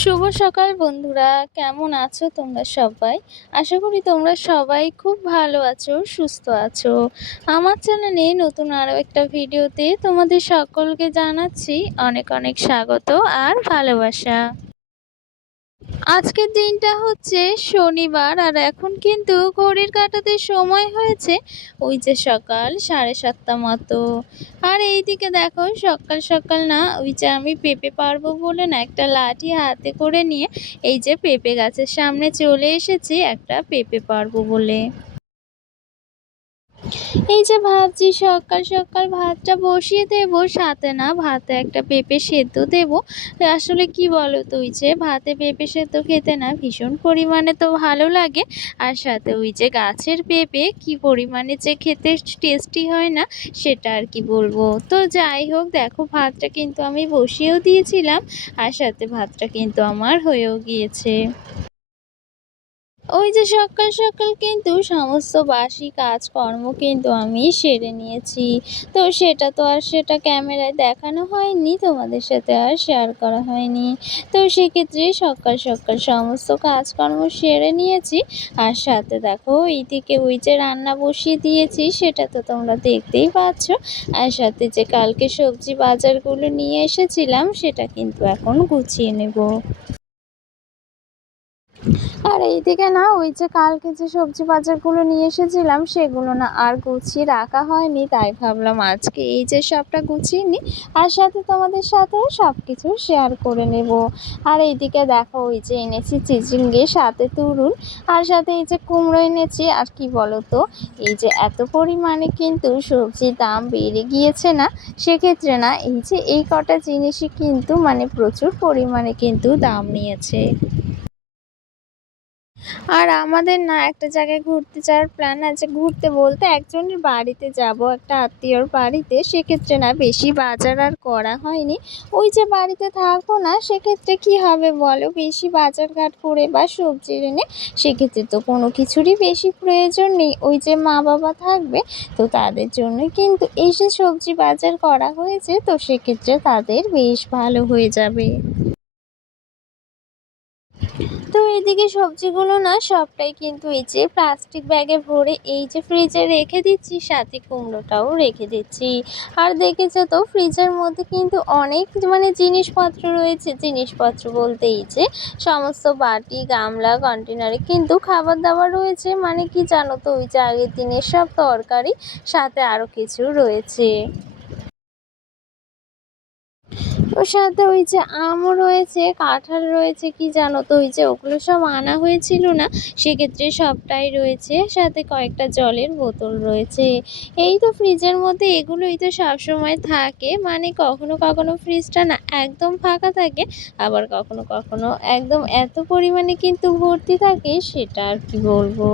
শুভ সকাল বন্ধুরা, কেমন আছো তোমরা সবাই? আশা করি তোমরা সবাই খুব ভালো আছো, সুস্থ আছো। আমার চ্যানেলে নতুন আরও একটা ভিডিওতে তোমাদের সকলকে জানাচ্ছি অনেক অনেক স্বাগত আর ভালোবাসা। আজকের দিনটা হচ্ছে শনিবার, আর এখন কিন্তু ঘড়ির কাঁটাতে সময় হয়েছে ওই যে সকাল 7:30 মতো। আর এইদিকে দেখো সকাল সকাল না ওই যে আমি পেঁপে পারবো বলে না একটা লাঠি হাতে করে নিয়ে এই যে পেঁপে গাছের সামনে চলে এসেছি একটা পেঁপে পারবো বলে। এই যে ভাবছি সকাল সকাল ভাতটা বসিয়ে দেব, সাথে না ভাতে একটা পেঁপে সেদ্ধ দেব। আসলে কি বলো তো, ওই যে ভাতে পেঁপে সেদ্ধ খেতে না ভীষণ পরিমাণে তো ভালো লাগে, আর সাথে ওই যে গাছের পেঁপে কি পরিমাণে যে খেতে টেস্টি হয় না সেটা আর কি বলবো। তো যাই হোক, দেখো ভাতটা কিন্তু আমি বসিয়েও দিয়েছিলাম, আর সাথে ভাতটা কিন্তু আমার হয়েও গিয়েছে। ওই যে সকাল সকাল কিন্তু সমস্ত বাসি কাজকর্ম কিন্তু আমি সেরে নিয়েছি। তো সেটা ক্যামেরায় দেখানো হয়নি, তোমাদের সাথে আর শেয়ার করা হয়নি। তো সেক্ষেত্রে সকাল সকাল সমস্ত কাজকর্ম সেরে নিয়েছি, আর সাথে দেখো এইদিকে ওই যে রান্না বসিয়ে দিয়েছি সেটা তো তোমরা দেখতেই পাচ্ছ। আর সাথে যে কালকে সবজি বাজারগুলো নিয়ে এসেছিলাম সেটা কিন্তু এখন গুছিয়ে নেব। আর এইদিকে না ওই যে কালকে যে সবজি বাজারগুলো নিয়ে এসেছিলাম সেগুলো না আর গুছিয়ে রাখা হয়নি, তাই ভাবলাম আজকে এই যে সবটা গুছিয়ে নিই, আর সাথে তোমাদের সাথেও সব কিছু শেয়ার করে নেব। আর এইদিকে দেখো ওই যে এনেছি চিচিঙ্গে, সাথে তুরুল, আর সাথে এই যে কুমড়ো এনেছি। আর কি বলো তো, এই যে এত পরিমাণে কিন্তু সবজির দাম বেড়ে গিয়েছে না, সেক্ষেত্রে না এই যে এই কটা জিনিসই কিন্তু মানে প্রচুর পরিমাণে কিন্তু দাম নিয়েছে। আর আমাদের না একটা জায়গায় ঘুরতে যাওয়ার প্ল্যান আছে, ঘুরতে বলতে একজনের বাড়িতে যাব, একটা আত্মীয়র বাড়িতে। সেক্ষেত্রে না বেশি বাজার আর করা হয়নি। ওই যে বাড়িতে থাকবো না, সেক্ষেত্রে কি হবে বলো, বেশি বাজারঘাট করে বা সবজি এনে সেক্ষেত্রে তো কোনো কিছুরই বেশি প্রয়োজন নেই। ওই যে মা বাবা থাকবে, তো তাদের জন্যই কিন্তু এই যে সবজি বাজার করা হয়েছে, তো সেক্ষেত্রে তাদের বেশ ভালো হয়ে যাবে। তো এদিকে সবজিগুলো না সবটাই কিন্তু এই যে প্লাস্টিক ব্যাগে ভরে এই যে ফ্রিজে রেখে দিচ্ছি, সাথে কুমড়োটাও রেখে দিচ্ছি। আর দেখেছো তো ফ্রিজের মধ্যে কিন্তু অনেক মানে জিনিসপত্র রয়েছে। জিনিসপত্র বলতে এই যে সমস্ত বাটি, গামলা, কন্টেনারে কিন্তু খাবার দাবার রয়েছে। মানে কি জানো তো, ওই যে আগের দিনের সব তরকারি, সাথে আরও কিছু রয়েছে। ওর সাথে ওই যে আমও রয়েছে, কাঁঠাল রয়েছে, কি জানো তো ওই যে ওগুলো সব আনা হয়েছিল না, সেক্ষেত্রে সবটাই রয়েছে। সাথে কয়েকটা জলের বোতল রয়েছে। এই তো ফ্রিজের মধ্যে এগুলোই তো সবসময় থাকে, মানে কখনো কখনো ফ্রিজটা না একদম ফাঁকা থাকে, আবার কখনো কখনো একদম এত পরিমাণে কিন্তু ভর্তি থাকে সেটা আর কি বলবো।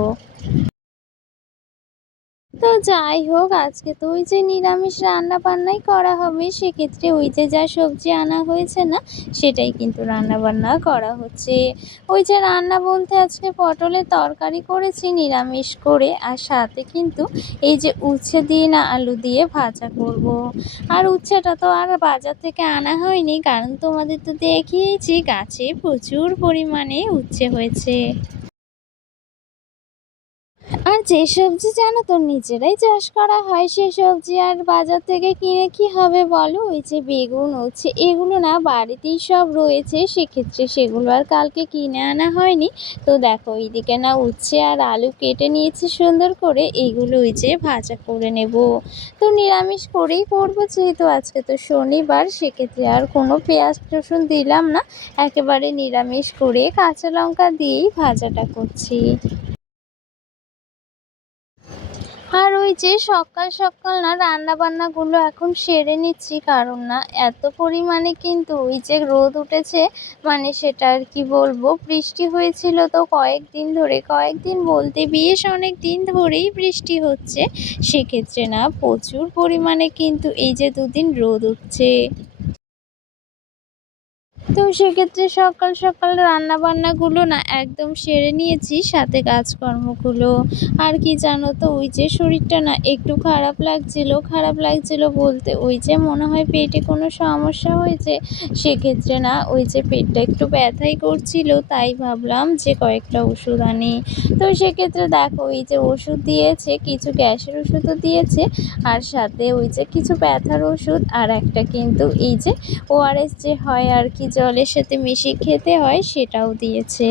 তো যাই হোক, আজকে তো ওই যে নিরামিষ রান্না বান্নাই করা হবে, সেক্ষেত্রে ওই যে যা সবজি আনা হয়েছে না সেটাই কিন্তু রান্না বান্না করা হচ্ছে। ওই যে রান্না বলতে আজকে পটলের তরকারি করেছি নিরামিষ করে, আর সাথে কিন্তু এই যে উচ্ছে দিয়ে না আলু দিয়ে ভাজা করব। আর উচ্ছেটা তো আর বাজার থেকে আনা হয়নি, কারণ তোমাদের তো দেখিয়েছি গাছে প্রচুর পরিমাণে উচ্ছে হয়েছে। আর যে সবজি জানো তো নিজেরাই চাষ করা হয়, সে সবজি আর বাজার থেকে কিনে কি হবে বলো। ওই যে বেগুন, উচ্ছে এগুলো না বাড়িতেই সব রয়েছে, সেক্ষেত্রে সেগুলো আর কালকে কিনে আনা হয়নি। তো দেখো এইদিকে না উচ্ছে আর আলু কেটে নিয়েছি সুন্দর করে, এইগুলো ওই যে ভাজা করে নেব। তো নিরামিষ করেই করবো, যেহেতু আজকে তো শনিবার, সেক্ষেত্রে আর কোনো পেঁয়াজ রসুন দিলাম না, একেবারে নিরামিষ করে কাঁচা লঙ্কা দিয়েই ভাজাটা করছি। আর ওই যে সকাল সকাল না রান্না বান্নাগুলো এখন সেরে নিচ্ছি, কারণ না এত পরিমাণে কিন্তু ওই যে রোদ উঠেছে, মানে সেটা আর কি বলবো। বৃষ্টি হয়েছিল তো কয়েকদিন ধরে, কয়েকদিন বলতে বেশ অনেক দিন ধরেই বৃষ্টি হচ্ছে, সেক্ষেত্রে না প্রচুর পরিমাণে কিন্তু এই যে দুদিন রোদ উঠছে। তো সেক্ষেত্রে সকাল সকাল রান্নাবান্নাগুলো না একদম সেরে নিয়েছি, সাথে কাজকর্মগুলো। আর কি জানো তো, ওই যে শরীরটা না একটু খারাপ লাগছিল বলতে ওই যে মনে হয় পেটে কোনো সমস্যা হয়েছে। সেক্ষেত্রে না ওই যে পেটটা একটু ব্যথাই করছিল, তাই ভাবলাম যে কয়েকটা ওষুধ আনি। তো সেক্ষেত্রে দেখো এই যে ওষুধ দিয়েছে, কিছু গ্যাসের ওষুধও দিয়েছে, আর সাথে ওই যে কিছু ব্যথার ওষুধ, আর একটা কিন্তু এই যে ওআরএস যে হয় আর কি, জলের সাথে মিশিয়ে খেতে হয়, সেটাও দিয়েছে।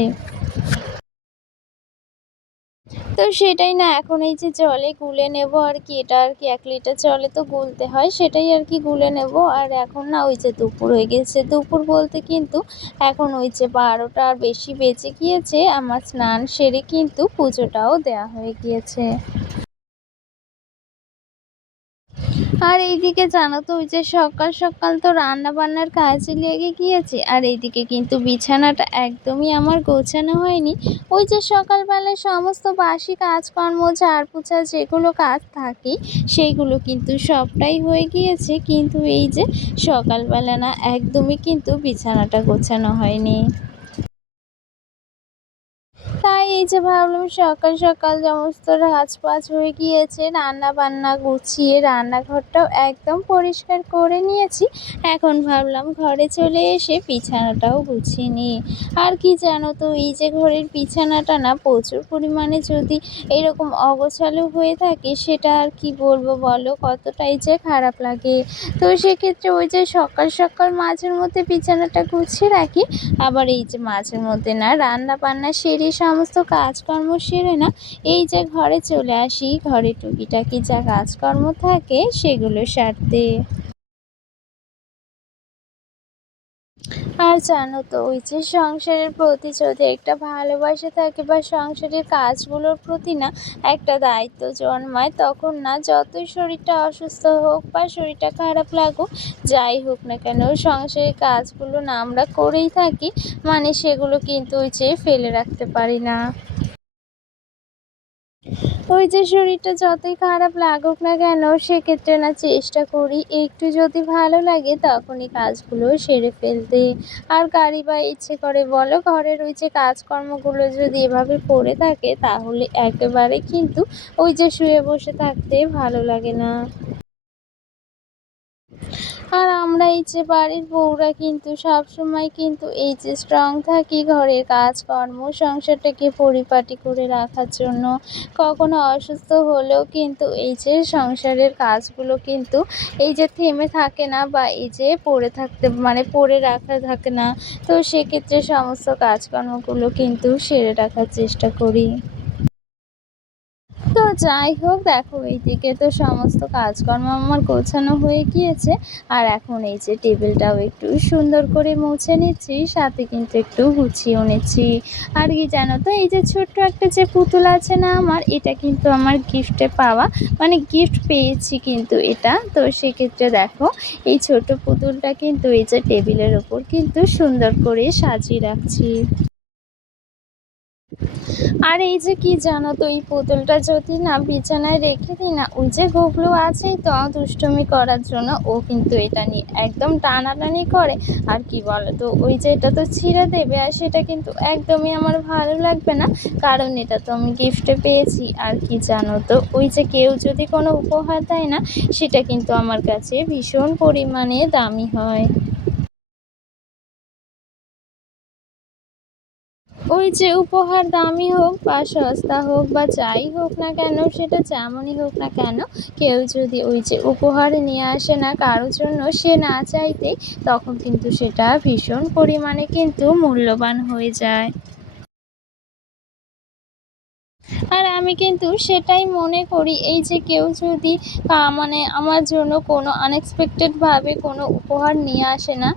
তো সেটাই না এখন এই যে জলে গুলে নেব আর কি, এটা আর কি ১ লিটার জলে তো গুলতে হয়, সেটাই আর কি গুলে নেব। আর এখন না ওই যে দুপুর হয়ে গেছে, দুপুর বলতে কিন্তু এখন ওই যে ১২টার বেশি বেজে গিয়েছে। আমার স্নান সেরে কিন্তু পুজোটাও দেওয়া হয়ে গিয়েছে। আর এইদিকে জানো তো ওই যে সকাল সকাল তো রান্নাবান্নার কাজে লেগে গিয়েছে, আর এইদিকে কিন্তু বিছানাটা একদমই আমার গোছানো হয়নি। ওই যে সকালবেলায় সমস্ত বাসি কাজকর্ম, ঝাড় পোছা যেগুলো কাজ থাকে সেইগুলো কিন্তু সবটাই হয়ে গিয়েছে, কিন্তু এই যে সকালবেলা না একদমই কিন্তু বিছানাটা গোছানো হয়নি। তাই এই যে ভাবলাম সকাল সকাল সমস্ত কাজ-বাজ হয়ে গিয়েছে, রান্না-বান্না গুছিয়ে রান্নাঘরটাও একদম পরিষ্কার করে নিয়েছি। এখন ভাবলাম ঘরে চলে এসে বিছানাটাও গুছিয়ে নিই। আর কি জানো তো, এই যে ঘরের বিছানাটা না প্রচুর পরিমাণে যদি এরকম অগোছালো হয়ে থাকে, সেটা আর কি বলবো বলো, কতটাই যে খারাপ লাগে। তো সেক্ষেত্রে ওই যে সকাল সকাল মাঝের মধ্যে বিছানাটা গুছিয়ে রাখি, আবার এই যে মাঝে মধ্যে না রান্না-বান্না সেরে সমস্ত কাজকর্ম সেরে না এই যে ঘরে চলে আসি, ঘরে টুকিটাকি যা কাজকর্ম থাকে সেগুলো সারতে। আর জানো তো ওই যে সংসারের প্রতি যদি একটা ভালোবাসা থাকে বা সংসারের কাজগুলোর প্রতি না একটা দায়িত্ব জন্মায়, তখন না যতই শরীরটা অসুস্থ হোক বা শরীরটা খারাপ লাগুক, যাই হোক না কেন সংসারের কাজগুলো না আমরা করেই থাকি, মানে সেগুলো কিন্তু ওই যে ফেলে রাখতে পারি না। ওই যে শরীরটা যতই খারাপ লাগুক না কেন, সেক্ষেত্রে না চেষ্টা করি একটু যদি ভালো লাগে তখনই কাজগুলো সেরে ফেলতে। আর কারই বা ইচ্ছে করে বলো, ঘরের ওই যে কাজকর্মগুলো যদি এভাবে পড়ে থাকে তাহলে একেবারে কিন্তু ওই যে শুয়ে বসে থাকতে ভালো লাগে না। আর আমরা এই যে বাড়ির বউরা কিন্তু সবসময় কিন্তু এই যে স্ট্রং থাকি ঘরের কাজকর্ম সংসারটাকে পরিপাটি করে রাখার জন্য। কখনো অসুস্থ হলেও কিন্তু এই যে সংসারের কাজগুলো কিন্তু এই যে থেমে থাকে না, বা এই যে পড়ে থাকতে মানে পড়ে রাখা থাকে না। তো সেক্ষেত্রে সমস্ত কাজকর্মগুলো কিন্তু সেরে রাখার চেষ্টা করি। তো যাই হোক, দেখো এইদিকে তো সমস্ত কাজকর্ম আমার গোছানো হয়ে গিয়েছে। আর এখন এই যে টেবিলটাও একটু সুন্দর করে মুছে নিচ্ছি, সাথে কিন্তু একটু গুছিয়েও নিচ্ছি। আর কি জানো তো, এই যে ছোট্ট একটা যে পুতুল আছে না আমার, এটা কিন্তু আমার গিফটে পাওয়া, মানে গিফট পেয়েছি কিন্তু এটা। তো সেক্ষেত্রে দেখো এই ছোট পুতুলটা কিন্তু এই যে টেবিলের ওপর কিন্তু সুন্দর করে সাজিয়ে রাখছি। আর এই যে কি জানো তো, এই পুতুলটা যদি না বিছানায় রেখে দিই না, ওই যে গোগলু আছেই তো দুষ্টুমি করার জন্য, ও কিন্তু এটা নিয়ে একদম টানাটানি করে। আর কি বলো তো, ওই যে এটা তো ছিঁড়ে দেবে, আর সেটা কিন্তু একদমই আমার ভালো লাগবে না, কারণ এটা তো আমি গিফটে পেয়েছি। আর কি জানো তো, ওই যে কেউ যদি কোনো উপহার দেয় না, সেটা কিন্তু আমার কাছে ভীষণ পরিমাণে দামি হয়। ওই যে উপহার দামি হোক বা সস্তা হোক বা যাই হোক না কেন, সেটা যেমনই হোক না কেন, কেউ যদি ওই যে উপহার নিয়ে আসে না কারোর জন্য, সে না চাইতেই, তখন কিন্তু সেটা ভীষণ পরিমাণে কিন্তু মূল্যবান হয়ে যায়। আর আমি কিন্তু সেটাই মনে করি, এই যে কেউ যদি মানে আমার জন্য কোনো আনএক্সপেক্টেডভাবে কোনো উপহার নিয়ে আসে না,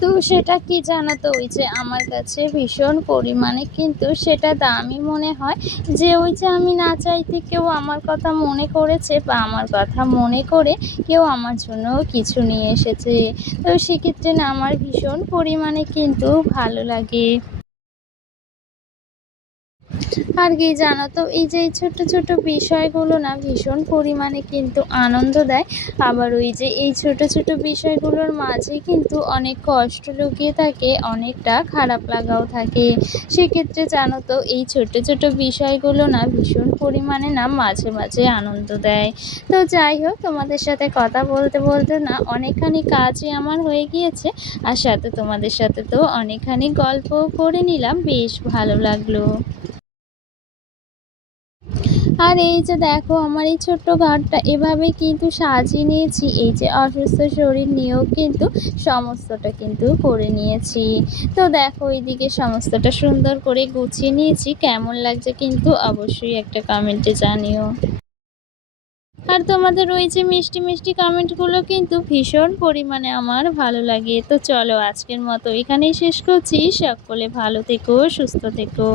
তো সেটা কি জানো তো, ওই যে আমার কাছে ভীষণ পরিমাণে কিন্তু সেটা দামি মনে হয়, যে ওই যে আমি না চাইতে কেউ আমার কথা মনে করেছে, বা আমার কথা মনে করে কেউ আমার জন্য কিছু নিয়ে এসেছে। তো সেক্ষেত্রে না আমার ভীষণ পরিমাণে কিন্তু ভালো লাগে। আর কি জানো তো, এই যে এই ছোট্ট ছোট্ট বিষয়গুলো না ভীষণ পরিমাণে কিন্তু আনন্দ দেয়। আবার ওই যে এই ছোট ছোট বিষয়গুলোর মাঝে কিন্তু অনেক কষ্ট লুকিয়ে থাকে, অনেকটা খারাপ লাগাও থাকে। সেক্ষেত্রে জানো তো, এই ছোট ছোট বিষয়গুলো না ভীষণ পরিমাণে না মাঝে মাঝে আনন্দ দেয়। তো যাই হোক, তোমাদের সাথে কথা বলতে বলতে না অনেকখানি কাজই আমার হয়ে গিয়েছে। আর সাথে তোমাদের সাথে তো অনেকখানি গল্পও করে নিলাম, বেশ ভালো লাগলো। আর এই যে দেখো, আমার এই ছোট্ট ঘরটা এভাবে কিন্তু সাজিয়ে নিয়েছি। এই যে অসুস্থ শরীর নিয়েও কিন্তু সমস্তটা কিন্তু করে নিয়েছি। তো দেখো, এইদিকে সমস্তটা সুন্দর করে গুছিয়ে নিয়েছি। কেমন লাগছে কিন্তু অবশ্যই একটা কমেন্টে জানিও। আর তোমাদের ওই যে মিষ্টি মিষ্টি কমেন্টগুলো কিন্তু ভীষণ পরিমাণে আমার ভালো লাগে। তো চলো, আজকের মতো এখানেই শেষ করছি। সকলে ভালো থেকো, সুস্থ থেকো।